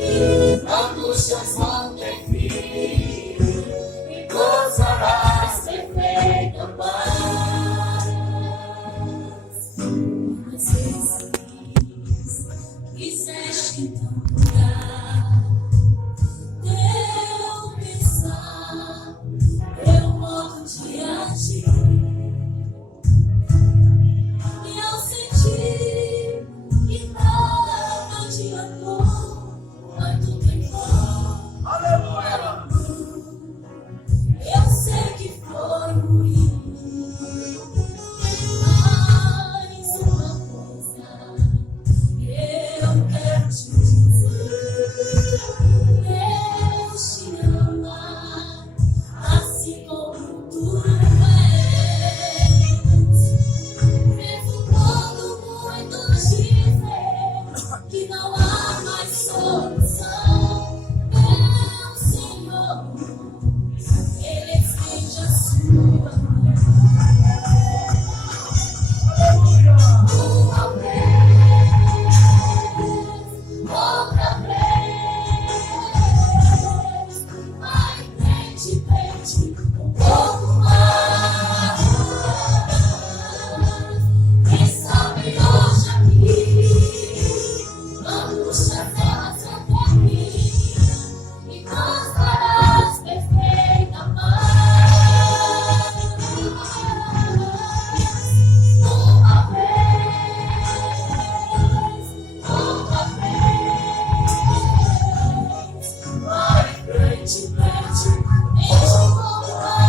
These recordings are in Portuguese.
Angústias vão ter fim, e gozarás perfeita paz. Às vezes quiseste então mudar teu pensar, teu modo de agir, e ao sentir que nada adiantou, mas tudo em vão. Aleluia! Eu sei que foi ruim, mas uma coisa eu quero te dizer: Deus te ama, assim como tu és. Mesmo quando muitos dizem que não há mais solução, meu Senhor, Ele estende a sua mão. Uma vez, outra vez, vai em frente, um pouco mais. Quem sabe hoje aqui, angústias elas vão ter fim, e gozarás perfeita paz. Uma vez, outra vez, vai em frente, enche o pouco mais.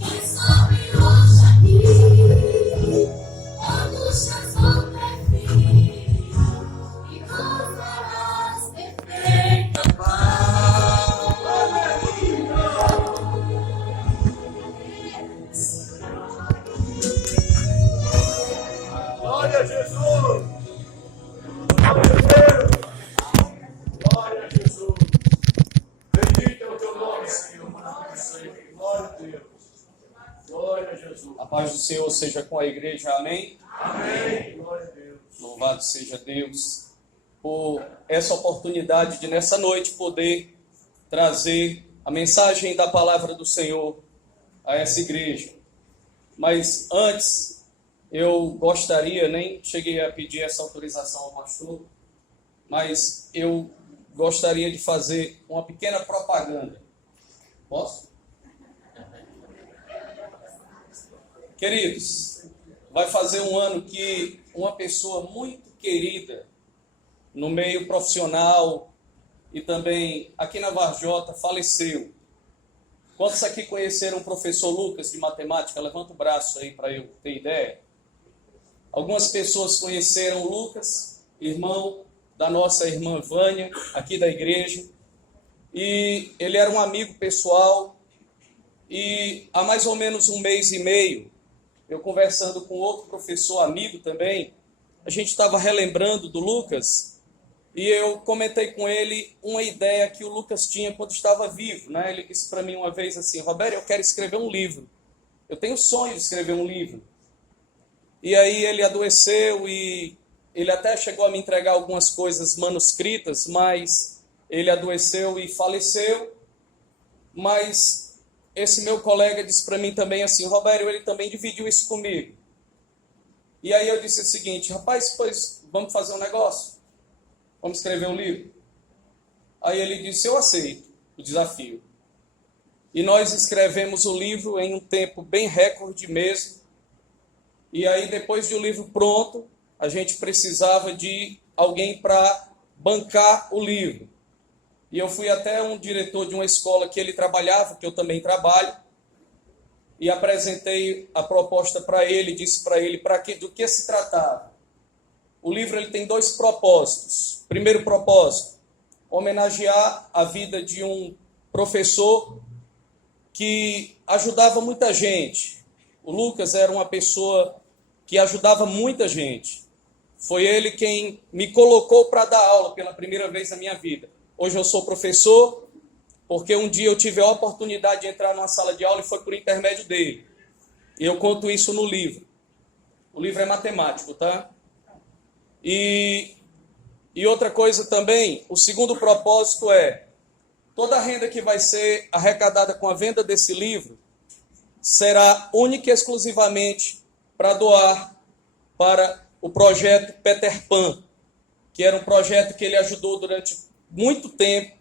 Quem sabe hoje aqui, angústias vão ter fim, e gozarás perfeita paz. Glória a Jesus! Glória a Deus! Glória a Jesus! Bendito é o teu nome, Senhor. Glória a Deus! Glória a Jesus! A paz do Senhor seja com a igreja, amém? Amém! Glória a Deus! Louvado seja Deus por essa oportunidade de nessa noite poder trazer a mensagem da palavra do Senhor a essa igreja. Mas antes, eu gostaria, nem cheguei a pedir essa autorização ao pastor, mas eu gostaria de fazer uma pequena propaganda. Posso? Queridos, vai fazer um ano que uma pessoa muito querida no meio profissional e também aqui na Varjota faleceu. Quantos aqui conheceram o professor Lucas de matemática? Levanta o braço aí para eu ter ideia. Algumas pessoas conheceram o Lucas, irmão da nossa irmã Vânia, aqui da igreja. E ele era um amigo pessoal. E há mais ou menos um mês e meio, eu conversando com outro professor amigo também, a gente estava relembrando do Lucas, e eu comentei com ele uma ideia que o Lucas tinha quando estava vivo, né? Ele disse para mim uma vez assim: Roberto, eu quero escrever um livro. Eu tenho o sonho de escrever um livro. E aí ele adoeceu e ele até chegou a me entregar algumas coisas manuscritas, mas ele adoeceu e faleceu. Mas esse meu colega disse para mim também assim: Roberto, ele também dividiu isso comigo. E aí eu disse o seguinte: rapaz, pois vamos fazer um negócio? Vamos escrever um livro? Aí ele disse: eu aceito o desafio. E nós escrevemos o livro em um tempo bem recorde mesmo. E aí, depois de o livro pronto, a gente precisava de alguém para bancar o livro. E eu fui até um diretor de uma escola que ele trabalhava, que eu também trabalho, e apresentei a proposta para ele, disse para ele do que se tratava. O livro ele tem dois propósitos. Primeiro propósito, homenagear a vida de um professor que ajudava muita gente. O Lucas era uma pessoa que ajudava muita gente. Foi ele quem me colocou para dar aula pela primeira vez na minha vida. Hoje eu sou professor, porque um dia eu tive a oportunidade de entrar numa sala de aula e foi por intermédio dele. E eu conto isso no livro. O livro é matemático, tá? E E outra coisa também, o segundo propósito é, toda a renda que vai ser arrecadada com a venda desse livro será única e exclusivamente para doar para o projeto Peter Pan, que era um projeto que ele ajudou durante muito tempo,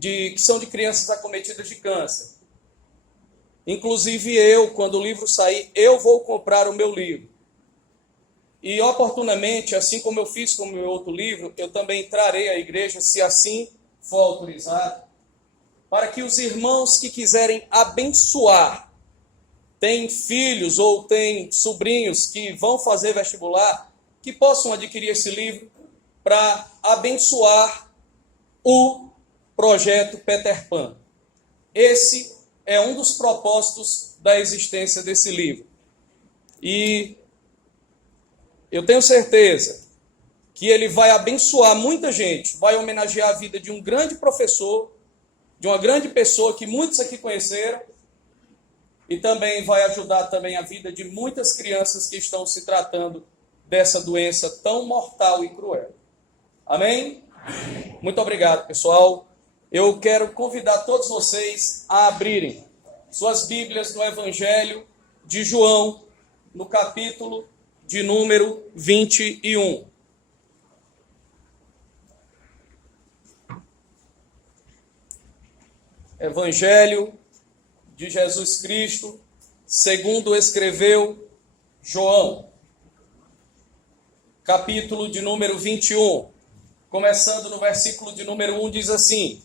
que são de crianças acometidas de câncer. Inclusive eu, quando o livro sair, eu vou comprar o meu livro. E oportunamente, assim como eu fiz com o meu outro livro, eu também trarei à igreja, se assim for autorizado, para que os irmãos que quiserem abençoar, têm filhos ou têm sobrinhos que vão fazer vestibular, que possam adquirir esse livro para abençoar o projeto Peter Pan. Esse é um dos propósitos da existência desse livro. E eu tenho certeza que ele vai abençoar muita gente, vai homenagear a vida de um grande professor, de uma grande pessoa que muitos aqui conheceram, e também vai ajudar também a vida de muitas crianças que estão se tratando dessa doença tão mortal e cruel. Amém? Muito obrigado, pessoal. Eu quero convidar todos vocês a abrirem suas Bíblias no Evangelho de João, no capítulo de número 21. Evangelho de Jesus Cristo, segundo escreveu João, capítulo de número 21, começando no versículo de número 1, diz assim: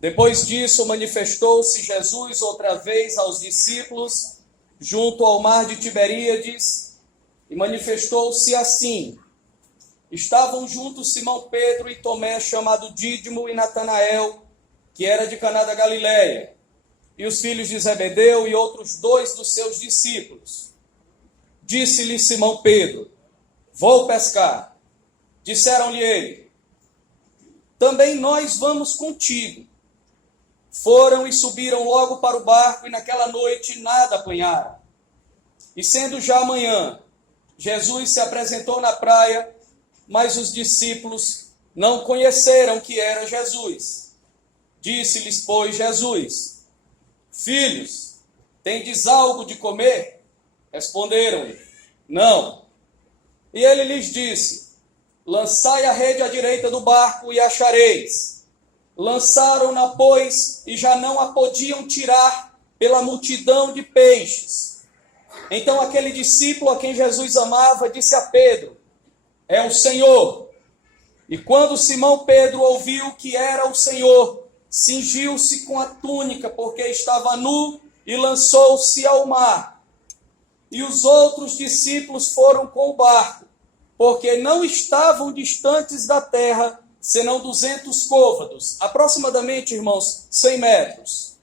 Depois disso, manifestou-se Jesus outra vez aos discípulos, junto ao mar de Tiberíades, e manifestou-se assim. Estavam juntos Simão Pedro e Tomé, chamado Dídimo, e Natanael, que era de Caná da Galileia, e os filhos de Zebedeu e outros 2 dos seus discípulos. Disse-lhe Simão Pedro: Vou pescar. Disseram-lhe ele: Também nós vamos contigo. Foram e subiram logo para o barco, e naquela noite nada apanharam. E sendo já amanhã, Jesus se apresentou na praia, mas os discípulos não conheceram que era Jesus. Disse-lhes, pois, Jesus: Filhos, tendes algo de comer? Responderam-lhe: Não. E ele lhes disse: Lançai a rede à direita do barco e achareis. Lançaram-na, pois, e já não a podiam tirar pela multidão de peixes. Então aquele discípulo a quem Jesus amava disse a Pedro: É o Senhor. E quando Simão Pedro ouviu que era o Senhor, cingiu-se com a túnica, porque estava nu, e lançou-se ao mar. E os outros discípulos foram com o barco, porque não estavam distantes da terra, senão 200 côvados, aproximadamente, irmãos, 100 metros,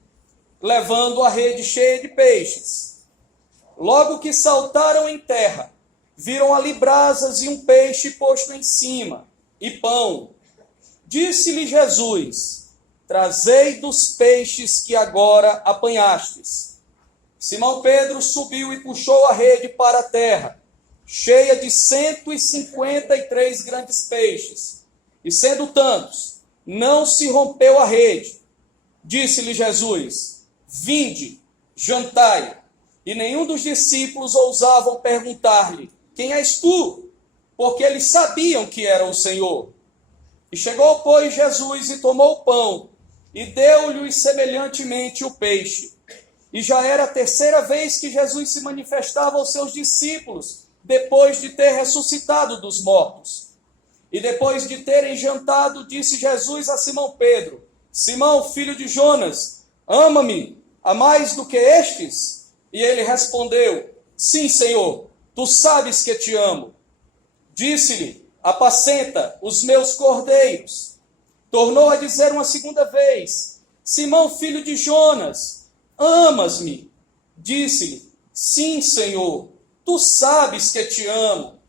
levando a rede cheia de peixes. Logo que saltaram em terra, viram ali brasas e um peixe posto em cima, e pão. Disse-lhe Jesus: Trazei dos peixes que agora apanhastes. Simão Pedro subiu e puxou a rede para a terra, cheia de 153 grandes peixes. E sendo tantos, não se rompeu a rede. Disse-lhe Jesus: Vinde, jantai. E nenhum dos discípulos ousavam perguntar-lhe: Quem és tu? Porque eles sabiam que era o Senhor. E chegou, pois, Jesus e tomou o pão, e deu-lhe semelhantemente o peixe. E já era a terceira vez que Jesus se manifestava aos seus discípulos, depois de ter ressuscitado dos mortos. E depois de terem jantado, disse Jesus a Simão Pedro: Simão, filho de Jonas, ama-me a mais do que estes? E ele respondeu: Sim, Senhor, tu sabes que te amo. Disse-lhe: Apacenta os meus cordeiros. Tornou a dizer uma segunda vez: Simão, filho de Jonas, amas-me? Disse-lhe: Sim, Senhor, tu sabes que te amo.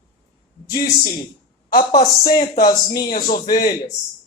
Disse-lhe: Apacenta as minhas ovelhas.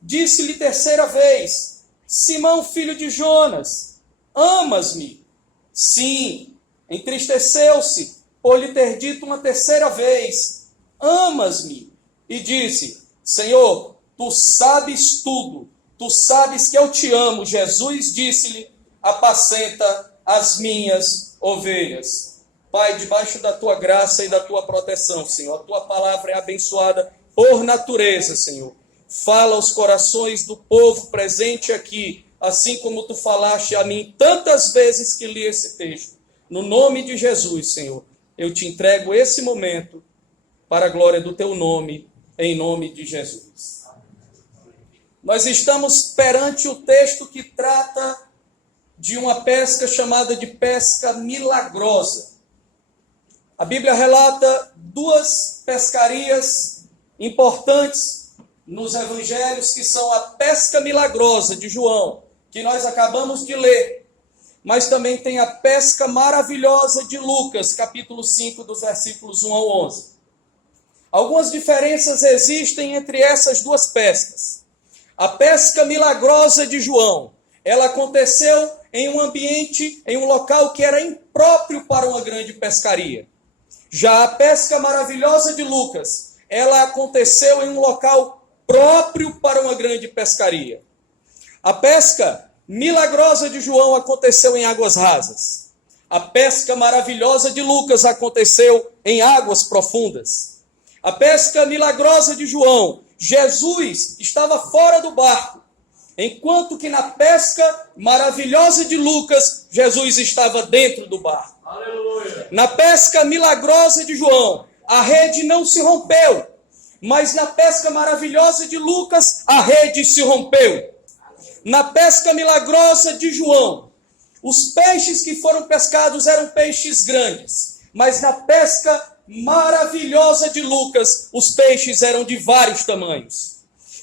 Disse-lhe terceira vez: Simão, filho de Jonas, amas-me? Sim. Entristeceu-se por lhe ter dito uma terceira vez: amas-me? E disse, Senhor, tu sabes tudo, tu sabes que eu te amo. Jesus disse-lhe, apacenta as minhas ovelhas. Pai, debaixo da tua graça e da tua proteção, Senhor, a tua palavra é abençoada por natureza, Senhor. Fala aos corações do povo presente aqui, assim como tu falaste a mim tantas vezes que li esse texto. No nome de Jesus, Senhor, eu te entrego esse momento para a glória do teu nome, em nome de Jesus. Nós estamos perante o texto que trata de uma pesca chamada de pesca milagrosa. A Bíblia relata duas pescarias importantes nos evangelhos, que são a pesca milagrosa de João, que nós acabamos de ler, mas também tem a pesca maravilhosa de Lucas, capítulo 5, dos versículos 1 ao 11. Algumas diferenças existem entre essas duas pescas. A pesca milagrosa de João, ela aconteceu em um ambiente, em um local que era impróprio para uma grande pescaria. Já a pesca maravilhosa de Lucas, ela aconteceu em um local próprio para uma grande pescaria. A pesca milagrosa de João aconteceu em águas rasas. A pesca maravilhosa de Lucas aconteceu em águas profundas. A pesca milagrosa de João, Jesus estava fora do barco, enquanto que na pesca maravilhosa de Lucas, Jesus estava dentro do barco. Aleluia. Na pesca milagrosa de João, a rede não se rompeu, mas na pesca maravilhosa de Lucas, a rede se rompeu. Na pesca milagrosa de João, os peixes que foram pescados eram peixes grandes, mas na pesca maravilhosa de Lucas, os peixes eram de vários tamanhos.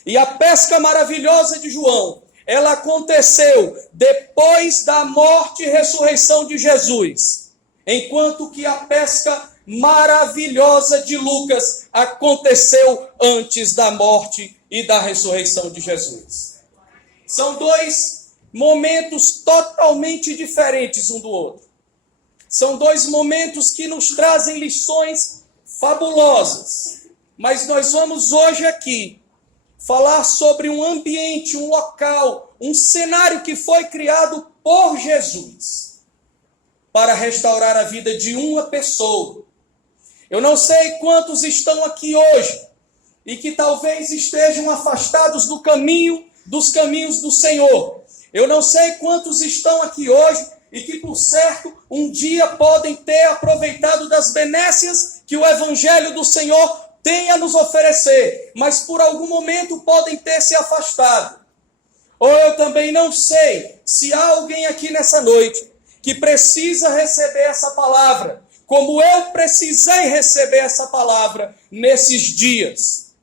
E a pesca maravilhosa de João, ela aconteceu depois da morte e ressurreição de Jesus, enquanto que a pesca maravilhosa de Lucas aconteceu antes da morte e da ressurreição de Jesus. São dois momentos totalmente diferentes um do outro. São dois momentos que nos trazem lições fabulosas. Mas nós vamos hoje aqui falar sobre um ambiente, um local, um cenário que foi criado por Jesus para restaurar a vida de uma pessoa. Eu não sei quantos estão aqui hoje e que talvez estejam afastados dos caminhos do Senhor. Eu não sei quantos estão aqui hoje e que, por certo, um dia podem ter aproveitado das benécias que o Evangelho do Senhor tem a nos oferecer, mas por algum momento podem ter se afastado. Ou eu também não sei se há alguém aqui nessa noite que precisa receber essa palavra, como eu precisei receber essa palavra nesses dias.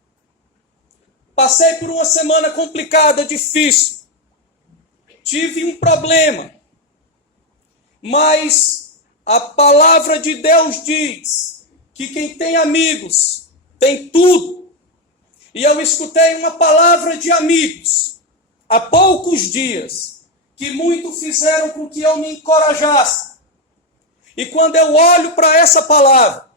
Passei por uma semana complicada, difícil. Tive um problema. Mas a palavra de Deus diz que quem tem amigos tem tudo. E eu escutei uma palavra de amigos há poucos dias que muito fizeram com que eu me encorajasse. E quando eu olho para essa palavra,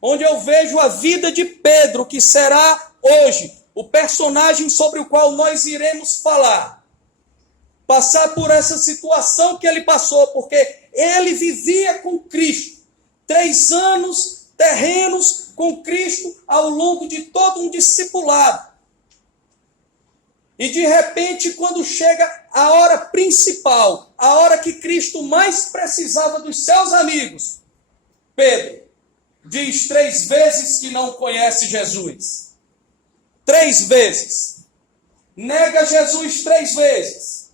onde eu vejo a vida de Pedro, que será hoje o personagem sobre o qual nós iremos falar, passar por essa situação que ele passou, porque ele vivia com Cristo, 3 anos terrenos com Cristo ao longo de todo um discipulado. E de repente, quando chega a hora principal, a hora que Cristo mais precisava dos seus amigos, Pedro diz 3 vezes que não conhece Jesus. 3 vezes. Nega Jesus 3 vezes.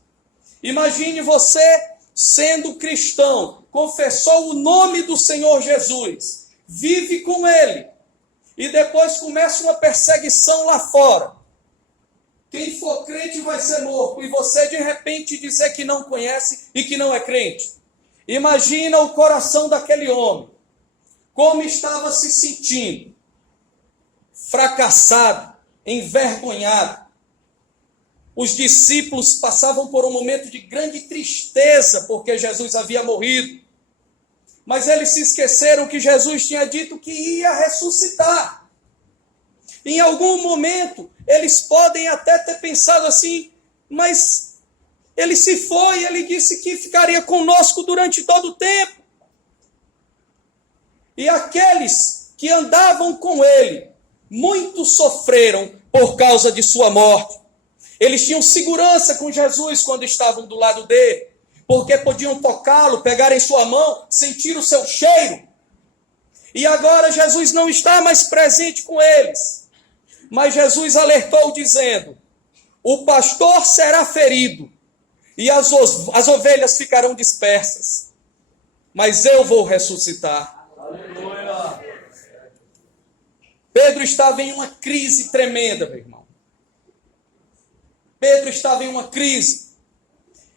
Imagine você sendo cristão, confessou o nome do Senhor Jesus, vive com ele, e depois começa uma perseguição lá fora. Quem for crente vai ser morto, e você de repente dizer que não conhece e que não é crente. Imagina o coração daquele homem, como estava se sentindo, fracassado, envergonhado. Os discípulos passavam por um momento de grande tristeza, porque Jesus havia morrido. Mas eles se esqueceram que Jesus tinha dito que ia ressuscitar. Em algum momento, eles podem até ter pensado assim, mas ele se foi, ele disse que ficaria conosco durante todo o tempo. E aqueles que andavam com ele, muitos sofreram por causa de sua morte. Eles tinham segurança com Jesus quando estavam do lado dele, porque podiam tocá-lo, pegar em sua mão, sentir o seu cheiro. E agora Jesus não está mais presente com eles. Mas Jesus alertou dizendo: o pastor será ferido e as ovelhas ficarão dispersas, mas eu vou ressuscitar. Aleluia. Pedro estava em uma crise tremenda, meu irmão. Pedro estava em uma crise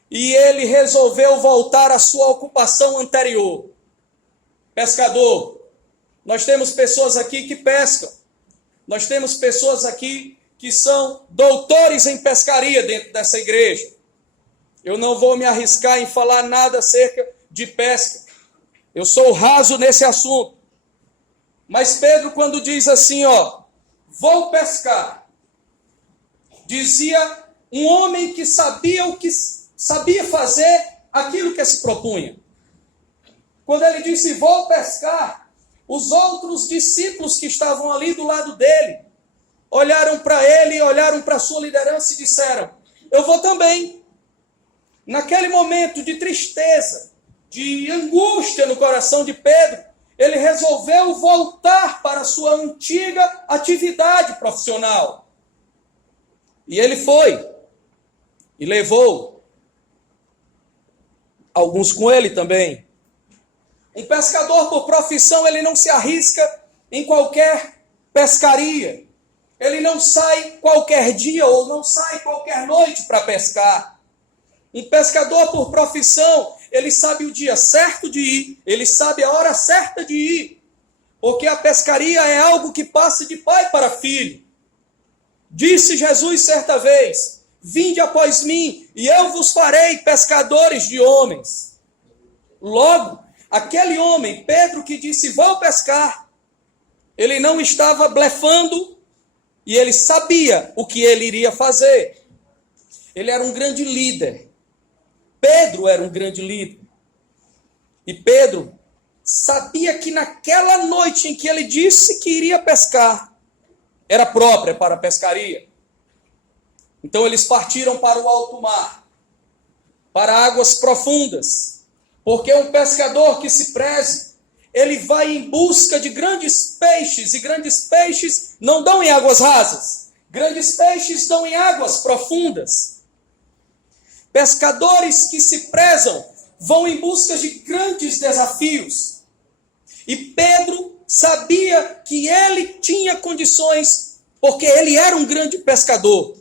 e ele resolveu voltar à sua ocupação anterior. Pescador. Nós temos pessoas aqui que pescam. Nós temos pessoas aqui que são doutores em pescaria dentro dessa igreja. Eu não vou me arriscar em falar nada acerca de pesca. Eu sou raso nesse assunto. Mas Pedro, quando diz assim, vou pescar, dizia um homem que sabia fazer aquilo que se propunha. Quando ele disse, vou pescar, os outros discípulos que estavam ali do lado dele, olharam para ele, olharam para a sua liderança e disseram, eu vou também. Naquele momento de tristeza, de angústia no coração de Pedro, ele resolveu voltar para a sua antiga atividade profissional. E ele foi, e levou alguns com ele também. Um pescador por profissão, ele não se arrisca em qualquer pescaria. Ele não sai qualquer dia ou não sai qualquer noite para pescar. Um pescador por profissão, ele sabe o dia certo de ir, ele sabe a hora certa de ir. Porque a pescaria é algo que passa de pai para filho. Disse Jesus certa vez, vinde após mim e eu vos farei pescadores de homens. Logo, aquele homem, Pedro, que disse, vou pescar, ele não estava blefando e ele sabia o que ele iria fazer. Ele era um grande líder. Pedro era um grande líder. E Pedro sabia que naquela noite em que ele disse que iria pescar, era própria para a pescaria. Então eles partiram para o alto mar, para águas profundas. Porque um pescador que se preze, ele vai em busca de grandes peixes, e grandes peixes não dão em águas rasas. Grandes peixes dão em águas profundas. Pescadores que se prezam vão em busca de grandes desafios. E Pedro sabia que ele tinha condições, porque ele era um grande pescador.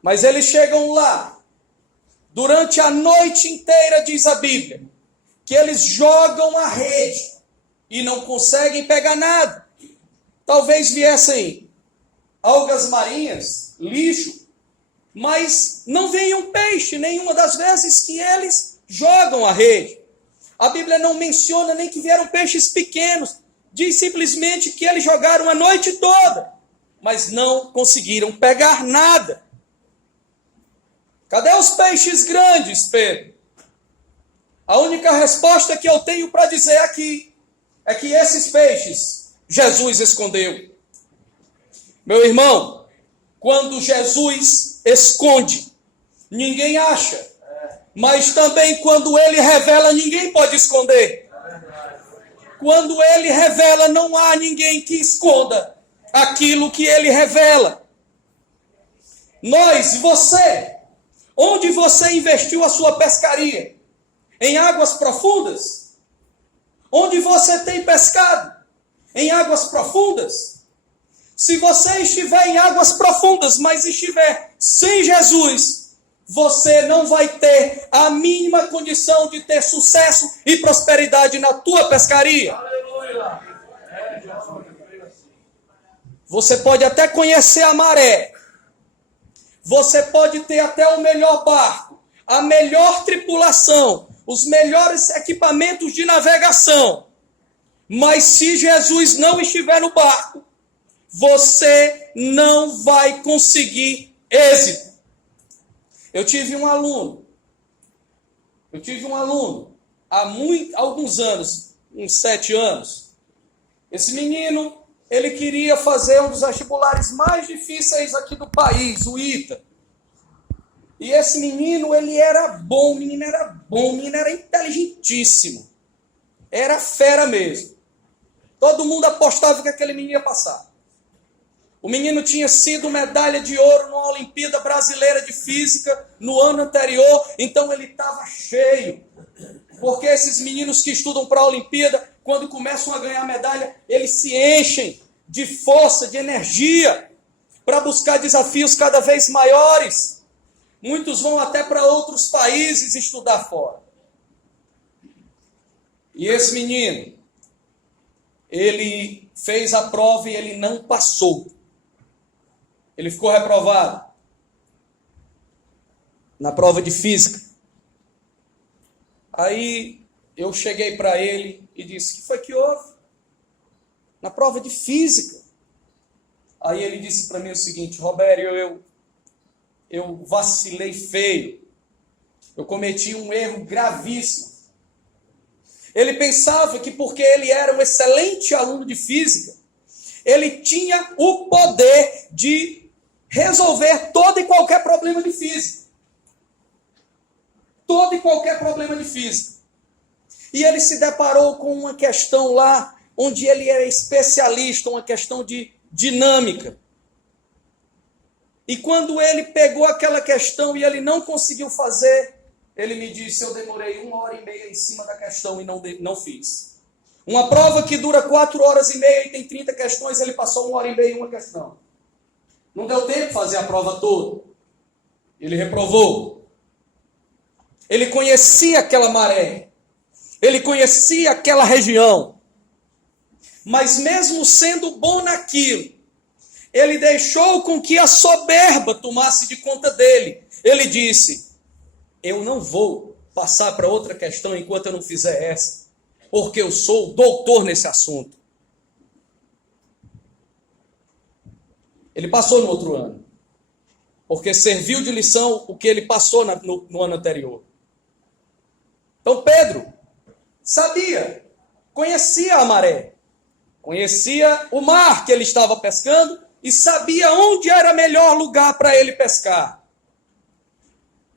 Mas eles chegam lá. Durante a noite inteira, diz a Bíblia, que eles jogam a rede e não conseguem pegar nada. Talvez viessem algas marinhas, lixo, mas não vem um peixe nenhuma das vezes que eles jogam a rede. A Bíblia não menciona nem que vieram peixes pequenos, diz simplesmente que eles jogaram a noite toda, mas não conseguiram pegar nada. Cadê os peixes grandes, Pedro? A única resposta que eu tenho para dizer aqui é que esses peixes Jesus escondeu. Meu irmão, quando Jesus esconde, ninguém acha. Mas também quando ele revela, ninguém pode esconder. Quando ele revela, não há ninguém que esconda aquilo que ele revela. Nós, você, onde você investiu a sua pescaria? Em águas profundas? Onde você tem pescado? Em águas profundas? Se você estiver em águas profundas, mas estiver sem Jesus, você não vai ter a mínima condição de ter sucesso e prosperidade na tua pescaria. Aleluia. Você pode até conhecer a maré. Você pode ter até o melhor barco, a melhor tripulação, os melhores equipamentos de navegação. Mas se Jesus não estiver no barco, você não vai conseguir êxito. Eu tive um aluno há alguns anos, uns 7 anos. Esse menino, ele queria fazer um dos vestibulares mais difíceis aqui do país, o ITA. E esse menino, ele era bom, o menino era inteligentíssimo. Era fera mesmo. Todo mundo apostava que aquele menino ia passar. O menino tinha sido medalha de ouro numa Olimpíada Brasileira de Física no ano anterior, então ele estava cheio. Porque esses meninos que estudam para a Olimpíada, quando começam a ganhar medalha, eles se enchem de força, de energia, para buscar desafios cada vez maiores. Muitos vão até para outros países estudar fora. E esse menino, ele fez a prova e ele não passou. Ele ficou reprovado na prova de física. Aí eu cheguei para ele e disse: o que foi que houve? Na prova de física. Aí ele disse para mim o seguinte: Robério, eu vacilei feio. Eu cometi um erro gravíssimo. Ele pensava que porque ele era um excelente aluno de física, ele tinha o poder de resolver todo e qualquer problema de física. Todo e qualquer problema de física. E ele se deparou com uma questão lá, onde ele era especialista, uma questão de dinâmica. E quando ele pegou aquela questão e ele não conseguiu fazer, ele me disse: eu demorei 1h30 em cima da questão e não fiz. Uma prova que dura 4h30 e tem 30 questões, ele passou 1h30 em uma questão. Não deu tempo de fazer a prova toda. Ele reprovou. Ele conhecia aquela maré. Ele conhecia aquela região. Mas mesmo sendo bom naquilo, ele deixou com que a soberba tomasse de conta dele. Ele disse: eu não vou passar para outra questão enquanto eu não fizer essa, porque eu sou doutor nesse assunto. Ele passou no outro ano, porque serviu de lição o que ele passou no ano anterior. Então Pedro sabia, conhecia a maré, conhecia o mar que ele estava pescando e sabia onde era o melhor lugar para ele pescar.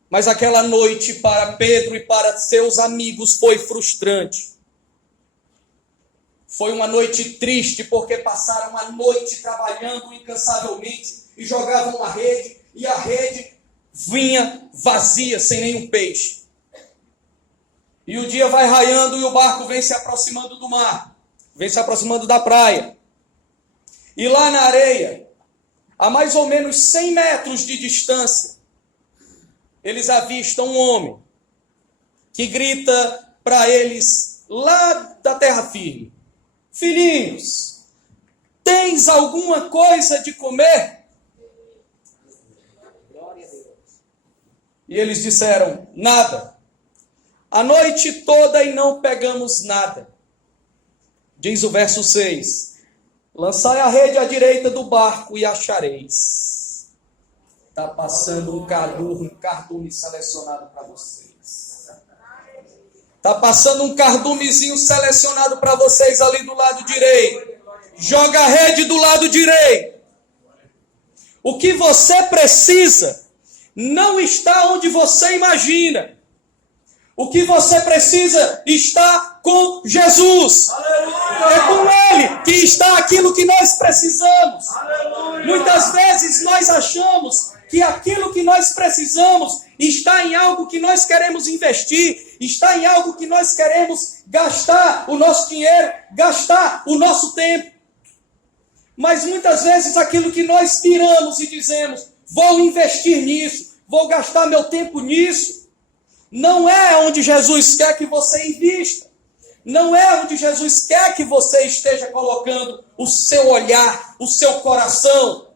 Mas aquela noite para Pedro e para seus amigos foi frustrante. Foi uma noite triste, porque passaram a noite trabalhando incansavelmente e jogavam uma rede, e a rede vinha vazia, sem nenhum peixe. E o dia vai raiando e o barco vem se aproximando do mar, vem se aproximando da praia. E lá na areia, a mais ou menos 100 metros de distância, eles avistam um homem que grita para eles lá da terra firme: filhinhos, tens alguma coisa de comer? E eles disseram: nada. A noite toda e não pegamos nada. Diz o verso 6: lançai a rede à direita do barco e achareis. Está passando um cardume selecionado para vocês. Está passando um cardumezinho selecionado para vocês ali do lado direito. Joga a rede do lado direito. O que você precisa não está onde você imagina. O que você precisa está com Jesus. É com Ele que está aquilo que nós precisamos. Muitas vezes nós achamos que aquilo que nós precisamos está em algo que nós queremos investir, está em algo que nós queremos gastar o nosso dinheiro, gastar o nosso tempo. Mas muitas vezes aquilo que nós tiramos e dizemos: vou investir nisso, vou gastar meu tempo nisso, não é onde Jesus quer que você invista. Não é onde Jesus quer que você esteja colocando o seu olhar, o seu coração.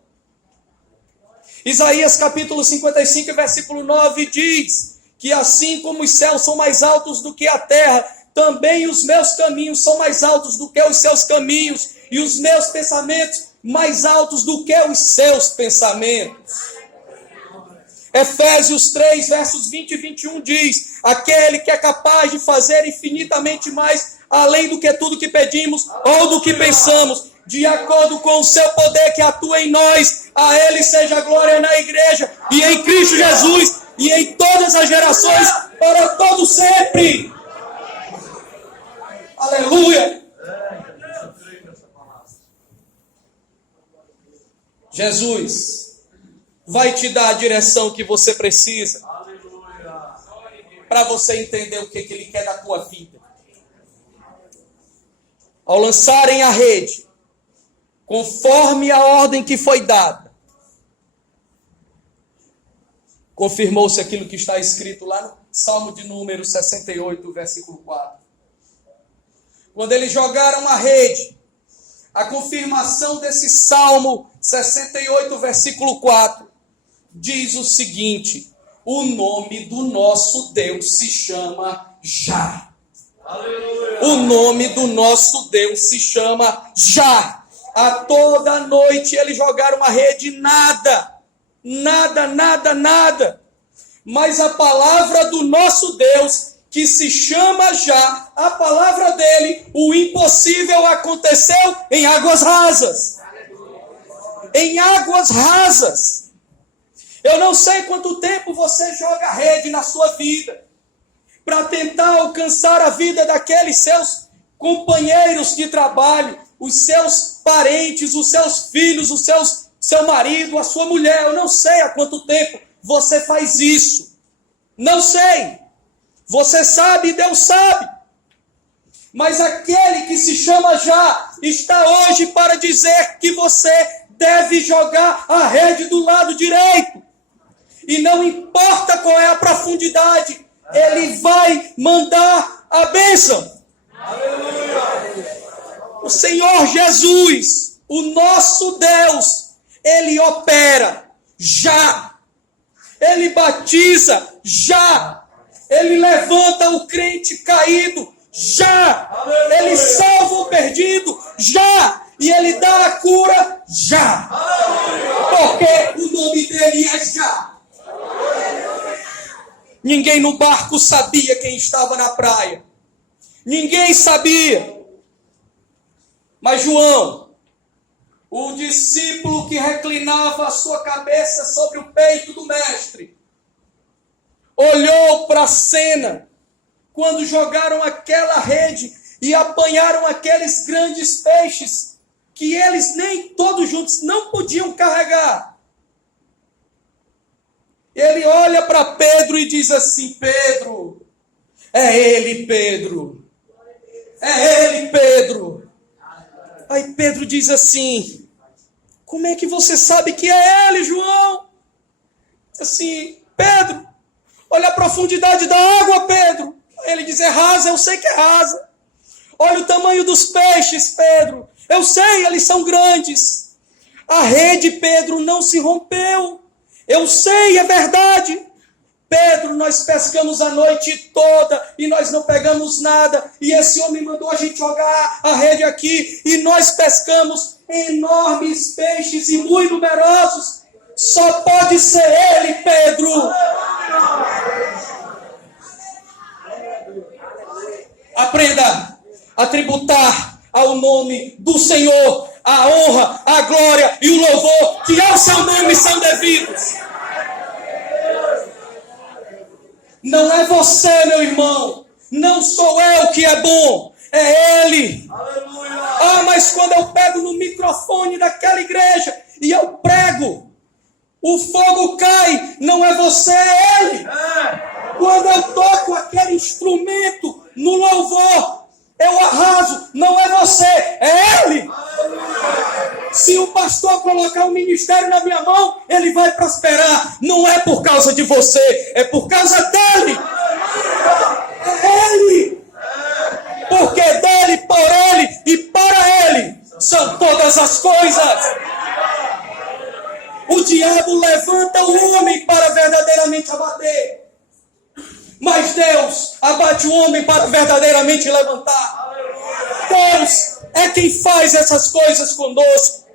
Isaías capítulo 55, versículo 9 diz que assim como os céus são mais altos do que a terra, também os meus caminhos são mais altos do que os seus caminhos, e os meus pensamentos mais altos do que os seus pensamentos. Efésios 3, versos 20 e 21 diz: aquele que é capaz de fazer infinitamente mais, além do que tudo que pedimos ou do que pensamos, de acordo com o seu poder que atua em nós, a ele seja a glória na igreja e em Cristo Jesus e em todas as gerações, para todo sempre. Aleluia! Jesus vai te dar a direção que você precisa para você entender o que Ele quer da tua vida. Ao lançarem a rede, conforme a ordem que foi dada, confirmou-se aquilo que está escrito lá no Salmo de número 68, versículo 4. Quando eles jogaram a rede, a confirmação desse Salmo 68, versículo 4, diz o seguinte: o nome do nosso Deus se chama Já. Aleluia. O nome do nosso Deus se chama Já. A toda noite eles jogaram a rede, nada. Mas a palavra do nosso Deus, que se chama Já, a palavra dele, o impossível aconteceu em águas rasas. Em águas rasas. Eu não sei quanto tempo você joga rede na sua vida para tentar alcançar a vida daqueles seus companheiros de trabalho, os seus parentes, os seus filhos, seu marido, a sua mulher. Eu não sei há quanto tempo você faz isso. Não sei. Você sabe, Deus sabe. Mas aquele que se chama Já está hoje para dizer que você deve jogar a rede do lado direito. E não importa qual é a profundidade, Ele vai mandar a bênção. Aleluia. O Senhor Jesus, o nosso Deus, Ele opera já. Ele batiza já. Ele levanta o crente caído já. Aleluia. Ele salva o perdido já. E Ele dá a cura já. Aleluia. Porque o nome dele é Já. Ninguém no barco sabia quem estava na praia. Ninguém sabia. Mas João, o discípulo que reclinava a sua cabeça sobre o peito do mestre, olhou para a cena quando jogaram aquela rede e apanharam aqueles grandes peixes que eles nem todos juntos não podiam carregar. Ele olha para Pedro e diz assim: Pedro, é ele, Pedro. É ele, Pedro. Aí Pedro diz assim: como é que você sabe que é ele, João? Assim: Pedro, olha a profundidade da água, Pedro. Ele diz: é rasa, eu sei que é rasa. Olha o tamanho dos peixes, Pedro. Eu sei, eles são grandes. A rede, Pedro, não se rompeu. Eu sei, é verdade. Pedro, nós pescamos a noite toda e nós não pegamos nada. E esse homem mandou a gente jogar a rede aqui e nós pescamos enormes peixes e muito numerosos. Só pode ser ele, Pedro. Aprenda a tributar ao nome do Senhor a honra, a glória e o louvor que ao seu nome são devidos. Não é você, meu irmão. Não sou eu que é bom. É Ele. Aleluia. Ah, mas quando eu pego no microfone daquela igreja e eu prego, o fogo cai. Não é você, é Ele. Quando eu toco aquele instrumento no louvor, eu arraso. Não é você, é Ele. Se o pastor colocar o ministério na minha mão, ele vai prosperar. Não é por causa de você, é por causa dele. É Ele. Porque dele, por Ele e para Ele são todas as coisas. O diabo levanta o homem para verdadeiramente abater. Mas Deus abate o homem para verdadeiramente levantar. Deus é quem faz essas coisas conosco.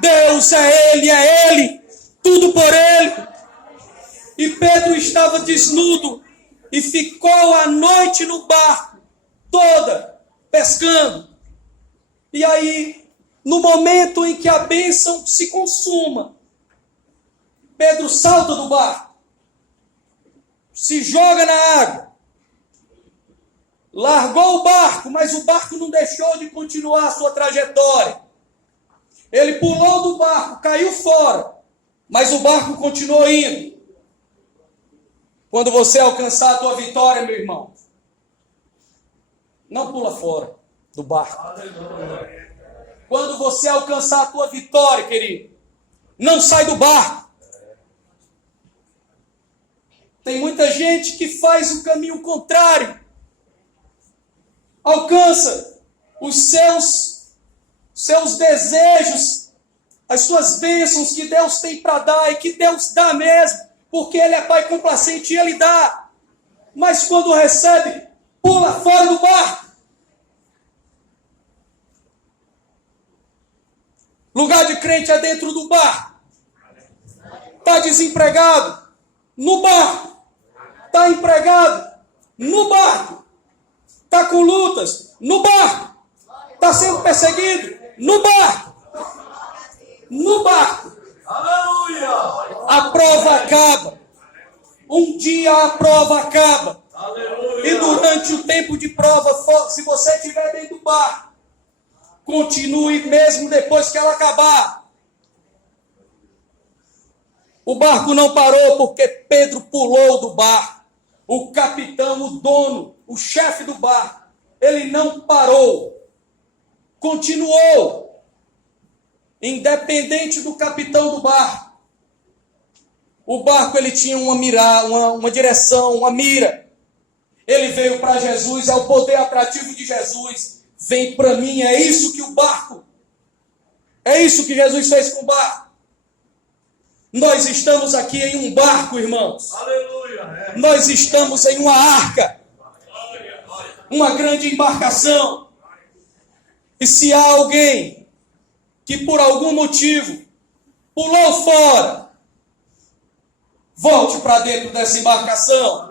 Deus é Ele, tudo por Ele. E Pedro estava desnudo e ficou a noite no barco, toda, pescando. E aí, no momento em que a bênção se consuma, Pedro salta do barco, se joga na água, largou o barco, mas o barco não deixou de continuar a sua trajetória. Ele pulou do barco, caiu fora, mas o barco continuou indo. Quando você alcançar a tua vitória, meu irmão, não pula fora do barco. Quando você alcançar a tua vitória, querido, não sai do barco. Tem muita gente que faz o caminho contrário. Alcança os seus desejos, as suas bênçãos que Deus tem para dar e que Deus dá mesmo, porque Ele é Pai complacente e Ele dá. Mas quando recebe, pula fora do barco. Lugar de crente é dentro do barco. Está desempregado? No barco. Está empregado? No barco. Está com lutas? No barco. Está sendo perseguido? No barco. No barco. Aleluia! A prova acaba. Um dia a prova acaba. Aleluia! E durante o tempo de prova, se você estiver dentro do barco, continue mesmo depois que ela acabar. O barco não parou porque Pedro pulou do barco. O capitão, o dono, o chefe do barco, ele não parou. Continuou. Independente do capitão do barco. O barco ele tinha uma direção, uma mira. Ele veio para Jesus, é o poder atrativo de Jesus. Vem para mim, é isso que o barco, é isso que Jesus fez com o barco. Nós estamos aqui em um barco, irmãos. Aleluia! Nós estamos em uma arca, uma grande embarcação. E se há alguém que por algum motivo pulou fora, volte para dentro dessa embarcação.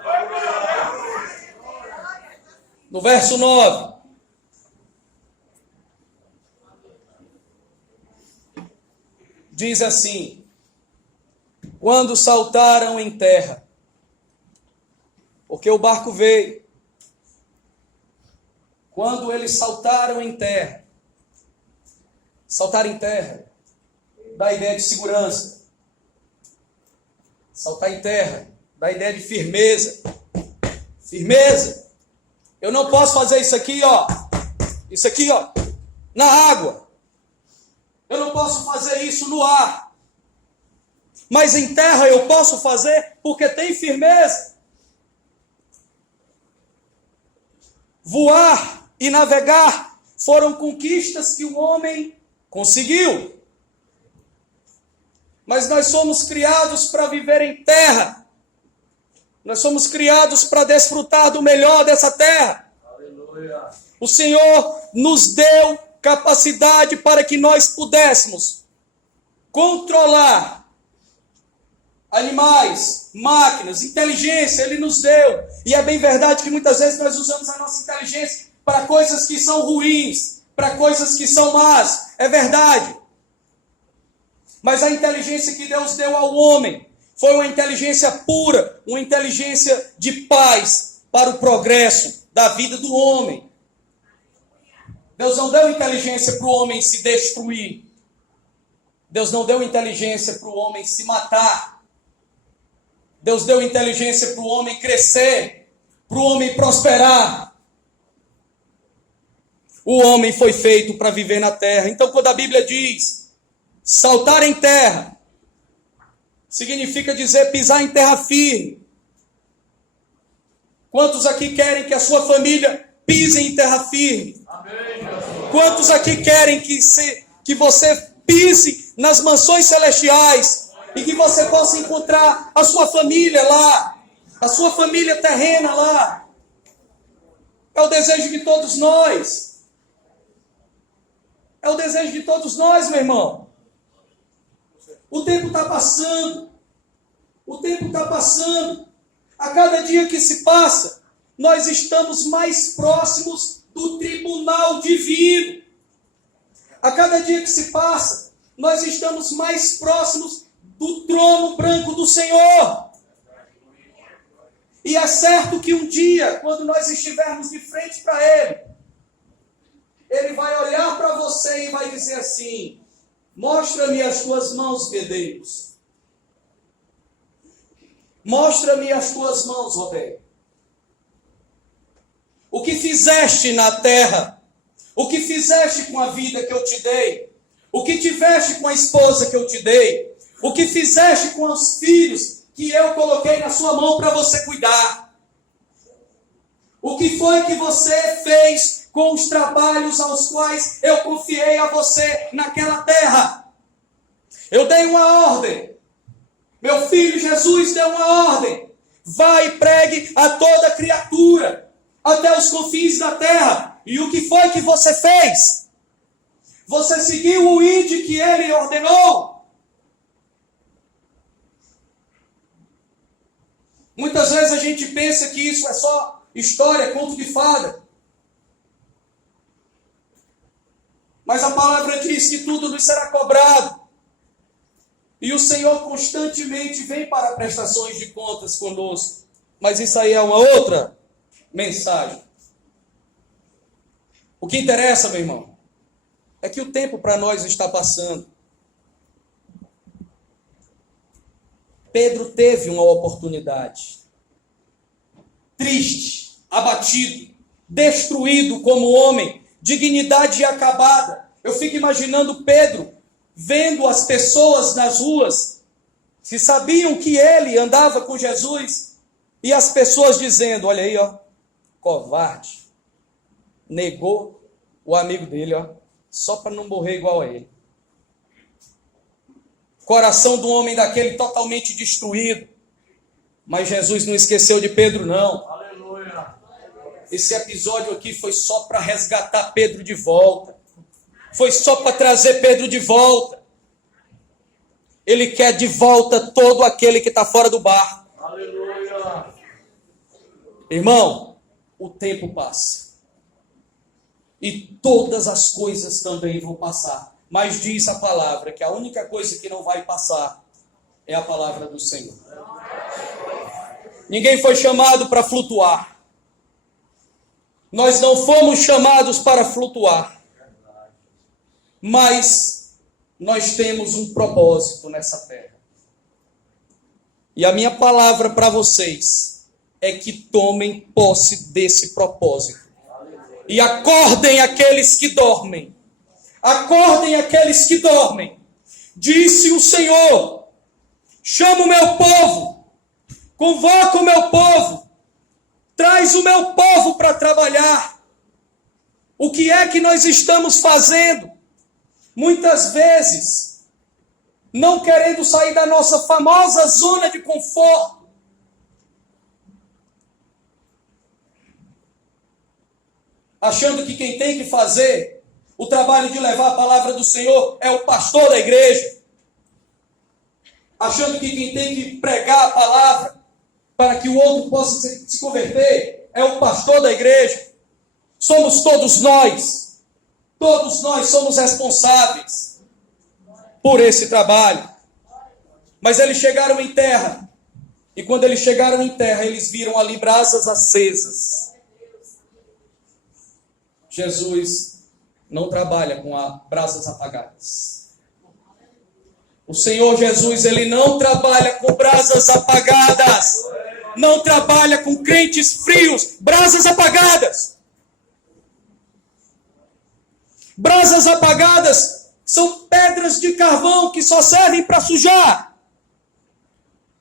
No verso 9. Diz assim: quando saltaram em terra, porque o barco veio, quando eles saltaram em terra, saltar em terra dá a ideia de segurança, saltar em terra dá a ideia de firmeza, eu não posso fazer isso aqui, na água. Eu não posso fazer isso no ar. Mas em terra eu posso fazer porque tem firmeza. Voar e navegar foram conquistas que o homem conseguiu. Mas nós somos criados para viver em terra. Nós somos criados para desfrutar do melhor dessa terra. Aleluia! O Senhor nos deu capacidade para que nós pudéssemos controlar animais, máquinas, inteligência, Ele nos deu. E é bem verdade que muitas vezes nós usamos a nossa inteligência para coisas que são ruins, para coisas que são más. É verdade. Mas a inteligência que Deus deu ao homem foi uma inteligência pura, uma inteligência de paz para o progresso da vida do homem. Deus não deu inteligência para o homem se destruir. Deus não deu inteligência para o homem se matar. Deus deu inteligência para o homem crescer, para o homem prosperar. O homem foi feito para viver na terra. Então, quando a Bíblia diz saltar em terra, significa dizer pisar em terra firme. Quantos aqui querem que a sua família pise em terra firme? Quantos aqui querem que você pise nas mansões celestiais e que você possa encontrar a sua família lá, a sua família terrena lá. É o desejo de todos nós. É o desejo de todos nós, meu irmão. O tempo está passando. O tempo está passando. A cada dia que se passa, nós estamos mais próximos do tribunal divino. A cada dia que se passa, nós estamos mais próximos do trono branco do Senhor. E é certo que um dia, quando nós estivermos de frente para Ele, Ele vai olhar para você e vai dizer assim: mostra-me as tuas mãos, Medeiros. Mostra-me as tuas mãos, Roberto. O que fizeste na terra? O que fizeste com a vida que eu te dei? O que tiveste com a esposa que eu te dei? O que fizeste com os filhos que eu coloquei na sua mão para você cuidar? O que foi que você fez com os trabalhos aos quais eu confiei a você naquela terra? Eu dei uma ordem. Meu filho Jesus deu uma ordem. Vai e pregue a toda criatura, até os confins da terra. E o que foi que você fez? Você seguiu o ide que ele ordenou? Muitas vezes a gente pensa que isso é só história, conto de fada. Mas a palavra diz que tudo nos será cobrado. E o Senhor constantemente vem para prestações de contas conosco. Mas isso aí é uma outra mensagem. O que interessa, meu irmão, é que o tempo para nós está passando. Pedro teve uma oportunidade. Triste, abatido, destruído como homem, dignidade acabada. Eu fico imaginando Pedro vendo as pessoas nas ruas, se sabiam que ele andava com Jesus, e as pessoas dizendo: olha aí, ó, covarde, negou o amigo dele, ó, só para não morrer igual a ele. Coração do homem daquele totalmente destruído. Mas Jesus não esqueceu de Pedro, não. Aleluia. Esse episódio aqui foi só para resgatar Pedro de volta. Foi só para trazer Pedro de volta. Ele quer de volta todo aquele que está fora do barco. Aleluia. Irmão, o tempo passa. E todas as coisas também vão passar. Mas diz a palavra que a única coisa que não vai passar é a palavra do Senhor. Ninguém foi chamado para flutuar. Nós não fomos chamados para flutuar. Mas nós temos um propósito nessa terra. E a minha palavra para vocês é que tomem posse desse propósito. E acordem aqueles que dormem. Acordem aqueles que dormem. Disse o Senhor: chama o meu povo, convoca o meu povo, traz o meu povo para trabalhar. O que é que nós estamos fazendo? Muitas vezes, não querendo sair da nossa famosa zona de conforto. Achando que quem tem que fazer o trabalho de levar a palavra do Senhor é o pastor da igreja. Achando que quem tem que pregar a palavra para que o outro possa se converter é o pastor da igreja. Somos todos nós. Todos nós somos responsáveis por esse trabalho. Mas eles chegaram em terra. E quando eles chegaram em terra, eles viram ali brasas acesas. Jesus não trabalha com brasas apagadas. O Senhor Jesus, Ele não trabalha com brasas apagadas. Não trabalha com crentes frios, brasas apagadas. Brasas apagadas são pedras de carvão que só servem para sujar.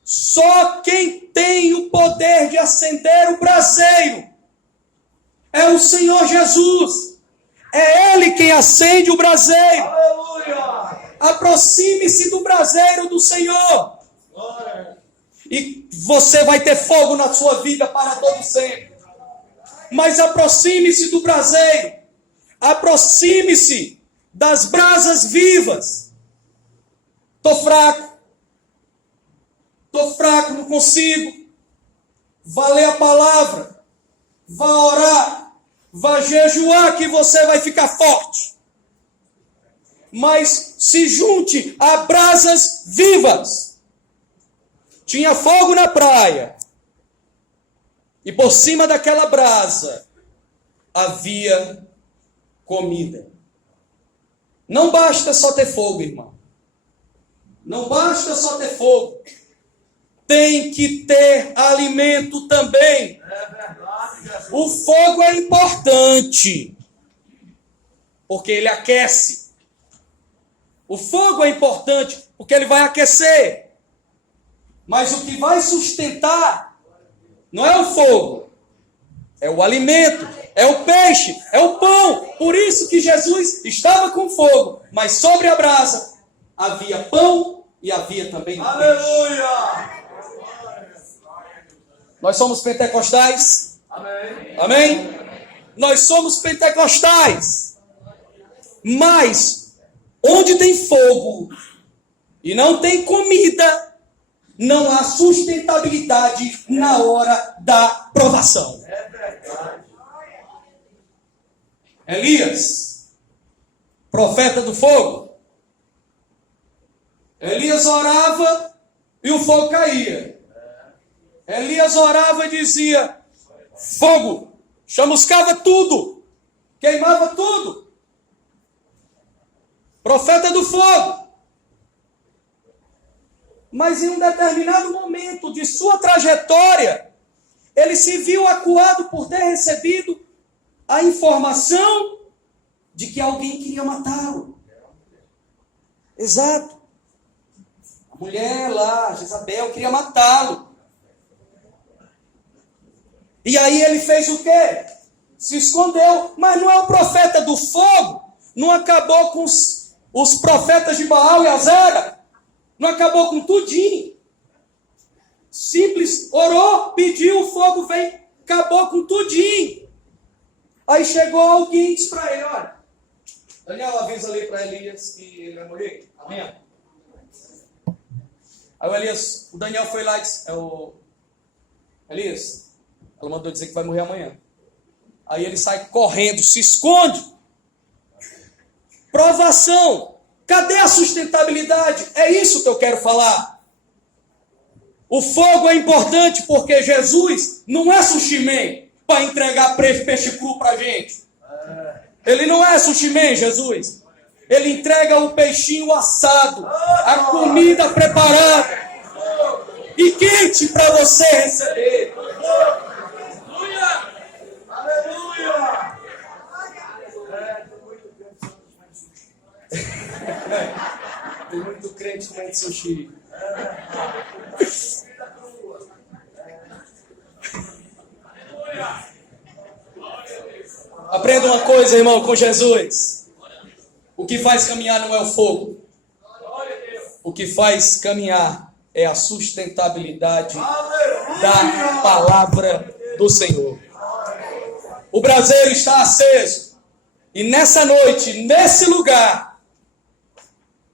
Só quem tem o poder de acender o braseiro é o Senhor Jesus. É Ele quem acende o braseiro. Aleluia. Aproxime-se do braseiro do Senhor. Glória. e você vai ter fogo na sua vida para todo sempre. Mas aproxime-se do braseiro, aproxime-se das brasas vivas. Estou fraco, não consigo. Vá ler a palavra, vá orar, vá jejuar que você vai ficar forte. Mas se junte a brasas vivas. Tinha fogo na praia. E por cima daquela brasa havia comida. Não basta só ter fogo, irmão. Não basta só ter fogo. Tem que ter alimento também. O fogo é importante, porque ele aquece. O fogo é importante, porque ele vai aquecer. Mas o que vai sustentar não é o fogo, é o alimento, é o peixe, é o pão. Por isso que Jesus estava com fogo, mas sobre a brasa havia pão e havia também peixe. Aleluia! Nós somos pentecostais? Amém. Amém? Nós somos pentecostais. Mas onde tem fogo e não tem comida, não há sustentabilidade na hora da provação. É verdade. Elias, profeta do fogo. Elias orava e o fogo caía. Elias orava e dizia: fogo, chamuscava tudo, queimava tudo. Profeta do fogo. Mas em um determinado momento de sua trajetória, ele se viu acuado por ter recebido a informação de que alguém queria matá-lo. Exato. A mulher lá, Jezabel, queria matá-lo. E aí ele fez o quê? Se escondeu. Mas não é o profeta do fogo? Não acabou com os profetas de Baal e Azera? Não acabou com tudinho? Simples, orou, pediu, o fogo veio, acabou com tudinho. Aí chegou alguém e disse para ele: olha, Daniel, avisa ali para Elias que ele vai morrer amanhã. Aí o Daniel foi lá e disse: Elias, ela mandou dizer que vai morrer amanhã. Aí ele sai correndo, se esconde. Provação. Cadê a sustentabilidade? É isso que eu quero falar. O fogo é importante porque Jesus não é sushi man para entregar peixe cru para a gente. Ele não é sushi man, Jesus. Ele entrega o peixinho assado, a comida preparada e quente para você receber. Aleluia! Tem muito crente comendo sushi. Aprenda uma coisa, irmão, com Jesus. O que faz caminhar não é o fogo. O que faz caminhar é a sustentabilidade da palavra do Senhor. O braseiro está aceso. E nessa noite, nesse lugar,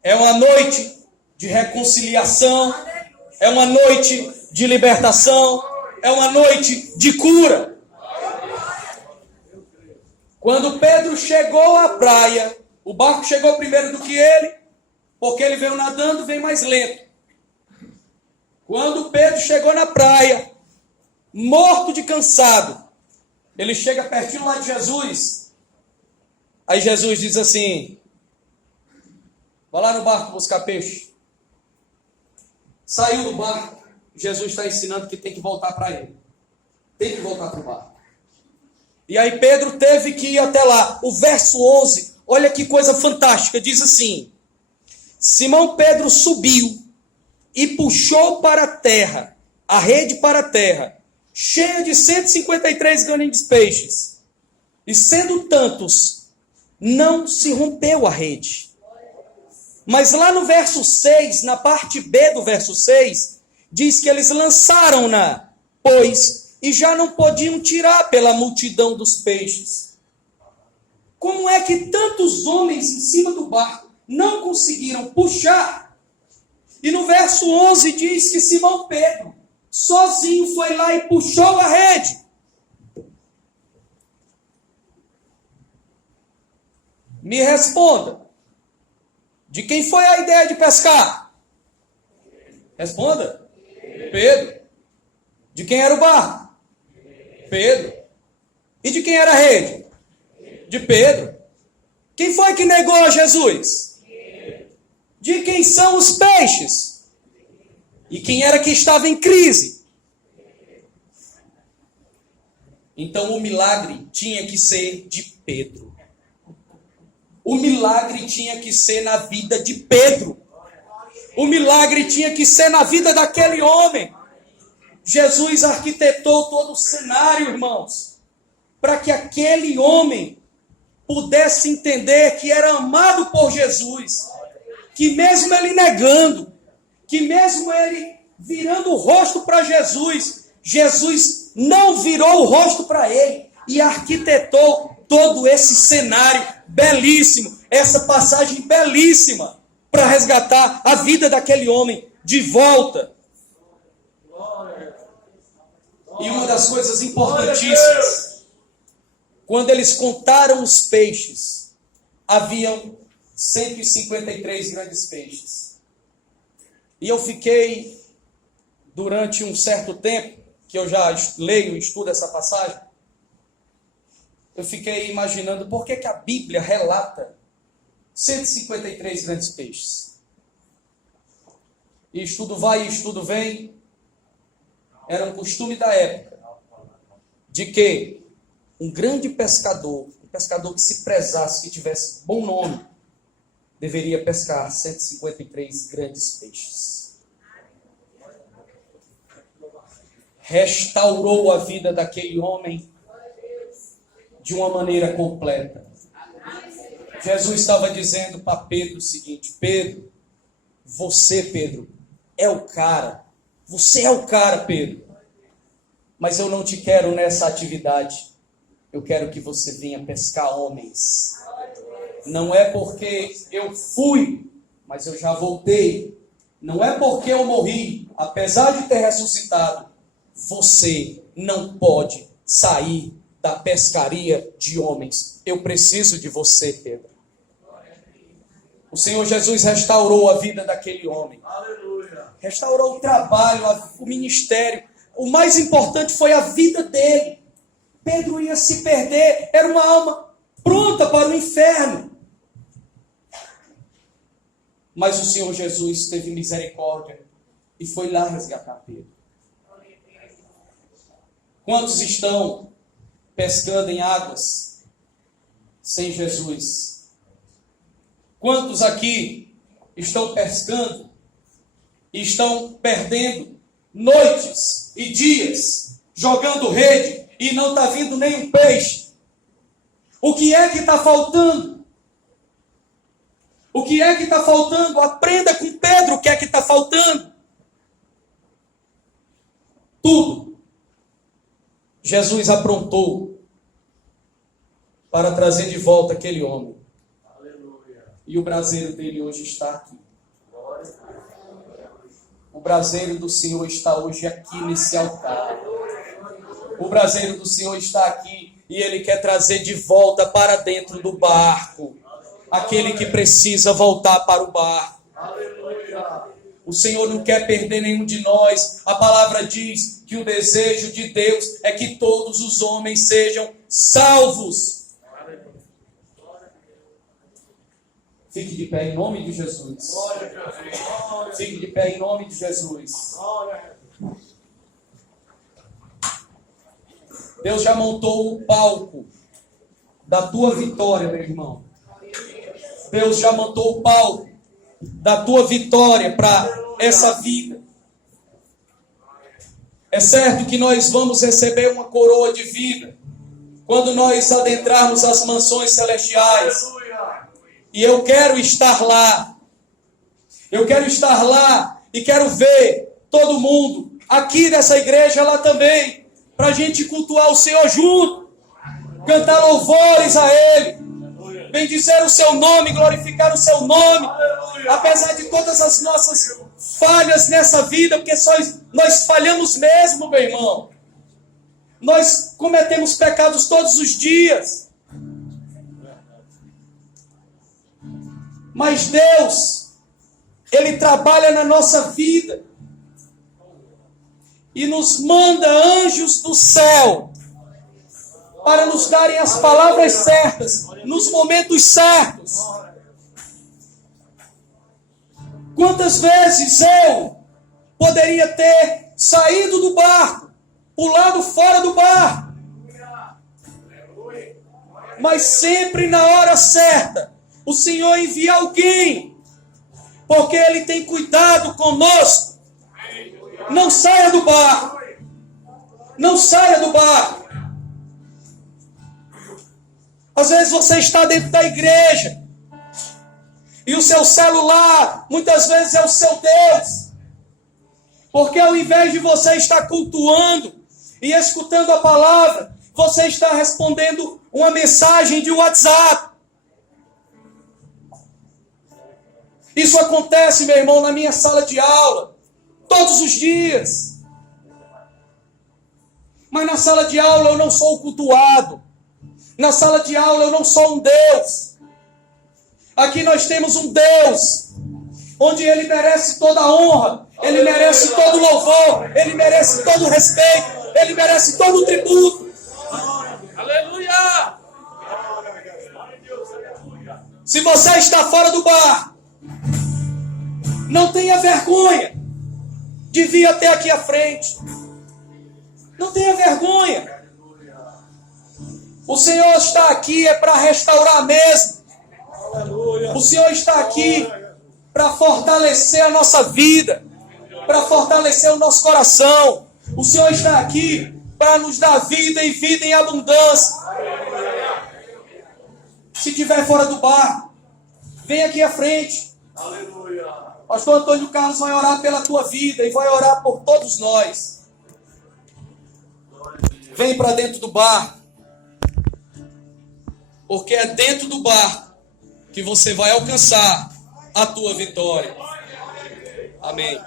é uma noite de reconciliação, é uma noite de libertação, é uma noite de cura. Quando Pedro chegou à praia, o barco chegou primeiro do que ele, porque ele veio nadando, veio mais lento. Quando Pedro chegou na praia, morto de cansado, ele chega pertinho lá de Jesus. Aí Jesus diz assim: vai lá no barco buscar peixe. Saiu do barco. Jesus está ensinando que tem que voltar para ele. Tem que voltar para o barco. E aí Pedro teve que ir até lá. O verso 11, olha que coisa fantástica. Diz assim: Simão Pedro subiu e puxou para a terra, a rede para a terra, cheia de 153 grandes peixes. E sendo tantos, não se rompeu a rede. Mas lá no verso 6, na parte B do verso 6, diz que eles lançaram-na, pois, e já não podiam tirar pela multidão dos peixes. Como é que tantos homens em cima do barco não conseguiram puxar? E no verso 11 diz que Simão Pedro, sozinho, foi lá e puxou a rede. Me responda. De quem foi a ideia de pescar? Responda. Pedro. De quem era o barco? Pedro. E de quem era a rede? De Pedro. Quem foi que negou a Jesus? De quem são os peixes? E quem era que estava em crise? Então o milagre tinha que ser de Pedro. O milagre tinha que ser na vida de Pedro. O milagre tinha que ser na vida daquele homem. Jesus arquitetou todo o cenário, irmãos, para que aquele homem pudesse entender que era amado por Jesus, que mesmo ele negando, que mesmo ele virando o rosto para Jesus, Jesus não virou o rosto para ele e arquitetou todo esse cenário belíssimo, essa passagem belíssima, para resgatar a vida daquele homem de volta. E uma das coisas importantíssimas, quando eles contaram os peixes, haviam 153 grandes peixes. E eu fiquei, durante um certo tempo, que eu já leio e estudo essa passagem, eu fiquei imaginando por que a Bíblia relata 153 grandes peixes. E estudo vai e estudo vem. Era um costume da época de que um grande pescador, um pescador que se prezasse, que tivesse bom nome, deveria pescar 153 grandes peixes. Restaurou a vida daquele homem de uma maneira completa. Jesus estava dizendo para Pedro o seguinte: Pedro, você, Pedro, é o cara. Você é o cara, Pedro. Mas eu não te quero nessa atividade. Eu quero que você venha pescar homens. Não é porque eu fui, mas eu já voltei. Não é porque eu morri, apesar de ter ressuscitado. Você não pode sair da pescaria de homens. Eu preciso de você, Pedro. O Senhor Jesus restaurou a vida daquele homem. Aleluia. Restaurou o trabalho, o ministério. O mais importante foi a vida dele. Pedro ia se perder. Era uma alma pronta para o inferno. Mas o Senhor Jesus teve misericórdia e foi lá resgatar Pedro. Quantos estão pescando em águas sem Jesus? Quantos aqui estão pescando e estão perdendo noites e dias jogando rede e não está vindo nenhum peixe? O que é que está faltando? O que é que está faltando? Aprenda com Pedro o que é que está faltando. Tudo. Jesus aprontou para trazer de volta aquele homem. Aleluia. E o braseiro dele hoje está aqui. O braseiro do Senhor está hoje aqui nesse altar. O braseiro do Senhor está aqui e Ele quer trazer de volta para dentro do barco aquele que precisa voltar para o barco. O Senhor não quer perder nenhum de nós. A palavra diz que o desejo de Deus é que todos os homens sejam salvos. Fique de pé em nome de Jesus. Fique de pé em nome de Jesus. Deus já montou o palco da tua vitória, meu irmão. Deus já montou o palco da tua vitória para essa vida. É certo que nós vamos receber uma coroa de vida quando nós adentrarmos as mansões celestiais. E eu quero estar lá. Eu quero estar lá e quero ver todo mundo, aqui nessa igreja, lá também, para a gente cultuar o Senhor junto, cantar louvores a Ele, bendizer o Seu nome, glorificar o Seu nome, apesar de todas as nossas falhas nessa vida, porque nós falhamos mesmo, meu irmão. Nós cometemos pecados todos os dias. Mas Deus, Ele trabalha na nossa vida e nos manda anjos do céu para nos darem as palavras certas, nos momentos certos. Quantas vezes eu poderia ter saído do barco, pulado fora do barco, mas sempre na hora certa, o Senhor envia alguém, porque Ele tem cuidado conosco. Não saia do barco. Não saia do barco. Às vezes você está dentro da igreja e o seu celular muitas vezes é o seu Deus. Porque ao invés de você estar cultuando e escutando a palavra, você está respondendo uma mensagem de WhatsApp. Isso acontece, meu irmão, na minha sala de aula, todos os dias. Mas na sala de aula eu não sou cultuado. Na sala de aula eu não sou um Deus. Aqui nós temos um Deus, onde Ele merece toda a honra, Ele merece todo o louvor, Ele merece todo o respeito, Ele merece todo o tributo. Aleluia! Se você está fora do bar, não tenha vergonha de vir até aqui à frente. Não tenha vergonha. O Senhor está aqui para restaurar mesmo. O Senhor está aqui para fortalecer a nossa vida, para fortalecer o nosso coração. O Senhor está aqui para nos dar vida e vida em abundância. Se estiver fora do barco, vem aqui à frente. Pastor Antônio Carlos vai orar pela tua vida e vai orar por todos nós. Vem para dentro do barco, porque é dentro do barco que você vai alcançar a tua vitória. Amém.